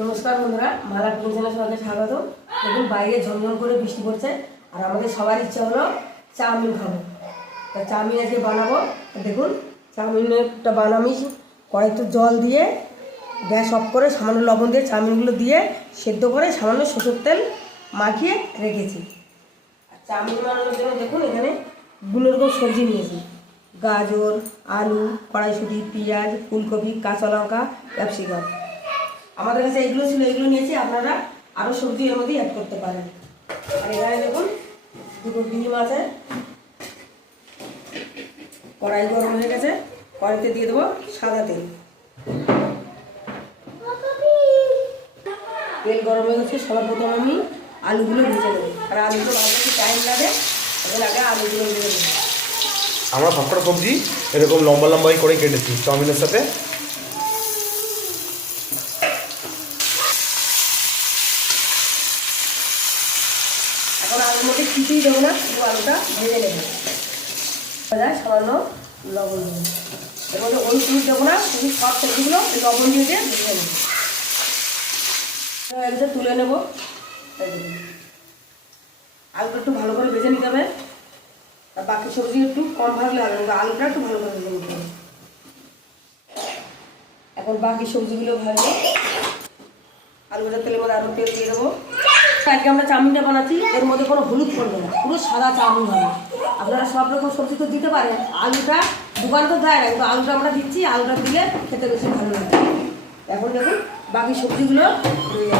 নমস্কার বন্ধুরা মালা কিচেনের সঙ্গে স্বাগত। দেখুন, বাইরে ঝমঝম করে বৃষ্টি পড়ছে, আর আমাদের সবার ইচ্ছা হলো চাউমিন খাব। তা চাউমিন আজকে বানাবো। দেখুন, চাউমিনটা বানামি কয়েকটু জল দিয়ে গ্যাস অফ করে সামান্য লবণ দিয়ে চাউমিনগুলো দিয়ে সেদ্ধ করে সামান্য সরষের তেল মাখিয়ে রেখেছি। আর চাউমিন বানানোর জন্য দেখুন, এখানে বিভিন্ন রকম সবজি নিয়েছি। গাজর, আলু, কড়াইশুঁটি, পেঁয়াজ, ফুলকপি, কাঁচা লঙ্কা, ক্যাপসিকাম। আমাদের কাছে এগুলো ছিল, এগুলো নিয়েছি আপনারা আরও সবজি এর মধ্যে অ্যাড করতে পারেন। আর এখানে দেখুন, দুটো ডিম আছে কড়াই গরম হয়ে গেছে। কড়াইতে দিয়ে দেবো সাদা তেল। তেল গরম হয়ে গেছে, সবার প্রথম আমি আলুগুলো ভেজে নেব। আর আলুগুলো একটু টাইম লাগে এখন আগে আলুগুলো ভেজে নেব। আমরা সবকটা সবজি এরকম লম্বা লম্বাই করে কেটেছি, চাউমিনের সাথে। এখন আলুর মধ্যে কিছুই দেবো না শুধু আলুটা ভেজে নেব। যায় সামান্য লবণ দেবো। এর মধ্যে হলুদ দেবো না, শুধু সব সবজিগুলো লবণ দিয়ে দিয়ে ভেজে নেব। একদম তুলে নেব। আলুটা একটু ভালো করে ভেজে নিতে হবে। আর বাকি সবজি একটু কম ভাজলে হবে আলুটা একটু ভালো করে ভেজে নিতে এখন বাকি সবজিগুলো ভাজবো। আলু ভাজার তেলের মধ্যে আরও তেল দিয়ে দেবো। আজকে আমরা চাউমিনটা বানাচ্ছি এর মধ্যে কোনো হলুদ পড়বে না পুরো সাদা চাউমিন হবে। আপনারা সব রকম সবজি তো দিতে পারেন আলুটা দোকান তো দেয় না কিন্তু আলুটা আমরা দিচ্ছি আলুটা দিলে খেতে বেশি ভালো লাগে। এখন দেখুন বাকি সবজিগুলো দেবো।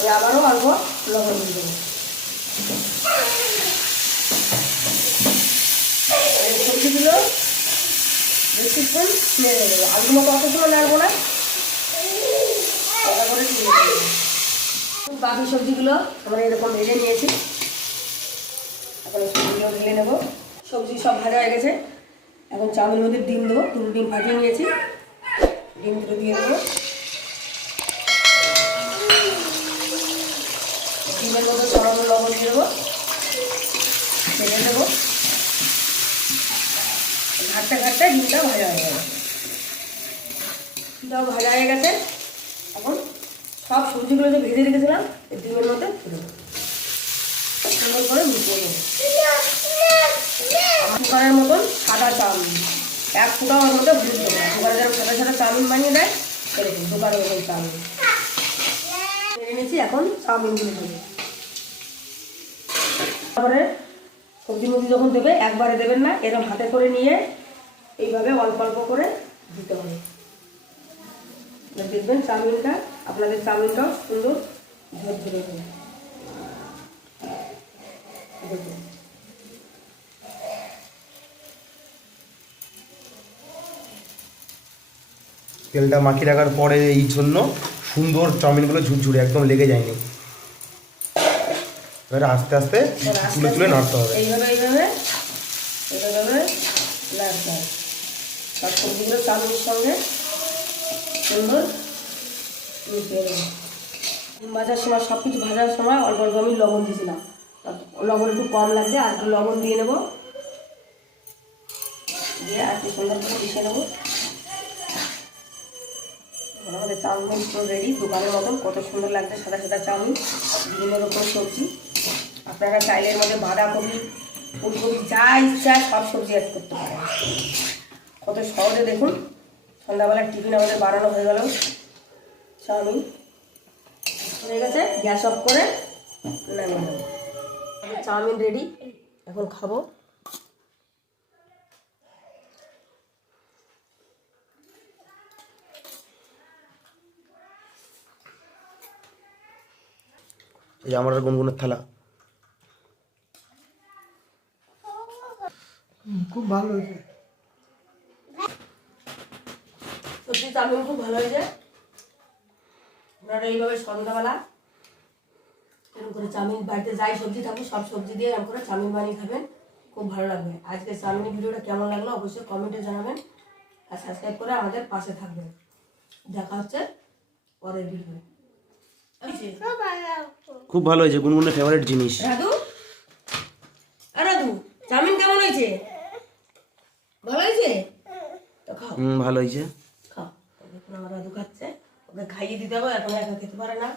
এই আবারও অল্প লবণ দিয়ে দেবো। সবজিগুলো বেশিক্ষণ নেড়ে দেবো আলুগুলো কত সময় নাড়বো না। বাকি সবজিগুলো আমরা এরকম ভেজে নিয়েছি। এখন সবজিগুলো ঢেলে নেব। সবজি সব ভাজা হয়ে গেছে। এখন চাউমিনের মধ্যে ডিম দেবো। দুটো ডিম ফাটিয়ে নিয়েছি। ডিম দুটো দিয়ে দেবো। ডিমের মধ্যে সামান্য লবণ দিয়ে দেবো। ঢেলে দেবো ঘাটতে ঘাটতে ডিমটা ভাজা হয়ে গেছে ডিমটাও ভাজা হয়ে গেছে। এখন সব সবজিগুলো যে ভেজে রেখেছিলাম ডিমের মধ্যে দেবো। সুন্দর করে মিশিয়ে নেব। কুকারের মতন সাদা চাউমিন এক ফুটাও ওর মধ্যে হলুদ দেবো। কুকারে যেরকম সাদা সাদা চাউমিন বানিয়ে দেয়, সেরকম দোকানের মতন চাউমিন মেরে নিয়েছি, এখন চাউমিনগুলো দেবো। তারপরে সবজি মবজি যখন দেবে, একবারে দেবেন না এরকম হাতে করে নিয়ে এইভাবে অল্প অল্প করে দিতে হবে। দেখবেন চাউমিনটা আপনাদের চাউমিনটাও সুন্দর ঝরঝরে হবে। দেখুন। তেলটা মাখিয়ে রাখার পরে এই জন্য সুন্দর চাউমিনগুলো ঝুরঝুরে একদম লেগে যায়নি। এবারে আস্তে আস্তে তুলে তুলে নাড়তে হবে। এইভাবে এইভাবে এইভাবে নাড়তে হবে। সব সবজিগুলো চাউমিনের সঙ্গে সুন্দর মিশিয়ে ভাজার সময় সব কিছু ভাজার সময় অল্প অল্প আমি লবণ দিয়েছিলাম। লবণ একটু কম লাগছে, আর একটু লবণ দিয়ে নেব। দিয়ে আর একটু সুন্দর করে মিশিয়ে নেব। আমাদের চাউমিন পুরো রেডি দোকানের মতন কত সুন্দর লাগছে, সাদা সাদা চাউমিন বিভিন্ন রকম সবজি। আপনারা চাইলে এর মধ্যে বাঁধাকপি, ফুলকপি, যা ইচ্ছা সব সবজি অ্যাড করতে পারেন। কত সহজে দেখুন। সন্ধ্যাবেলার টিফিন আমাদের বানানো হয়ে গেল। চাউমিন হয়ে গেছে গ্যাস অফ করে নামিয়ে নেব। চাউমিন রেডি এখন খাব। এই যে আমার গুনগুনের থালা। খুব ভালো হয়েছে। মিষ্টি চাউমিন খুব ভালো হয়েছে আপনারা এইভাবে সন্ধ্যাবেলা এরকম করে চাউমিন বাড়িতে যাই সবজি থাকুক সব সবজি দিয়ে এরকম করে চাউমিন বানিয়ে খাবেন খুব ভালো লাগবে। আজকে চাউমিনের ভিডিওটা কেমন লাগল অবশ্যই কমেন্টে জানাবেন আর সাবস্ক্রাইব করে আমাদের পাশে থাকবেন। দেখা হচ্ছে পরের ভিডিও আচ্ছা। খুব ভালো হয়েছে গুনগুনের ফেভারিট জিনিস। রাধু? রাধু চাউমিন কেমন হয়েছে? ভালো হয়েছে? ভালো হয়েছে। খাইয়ে দিতে হবে এখন একা খেতে পারে না।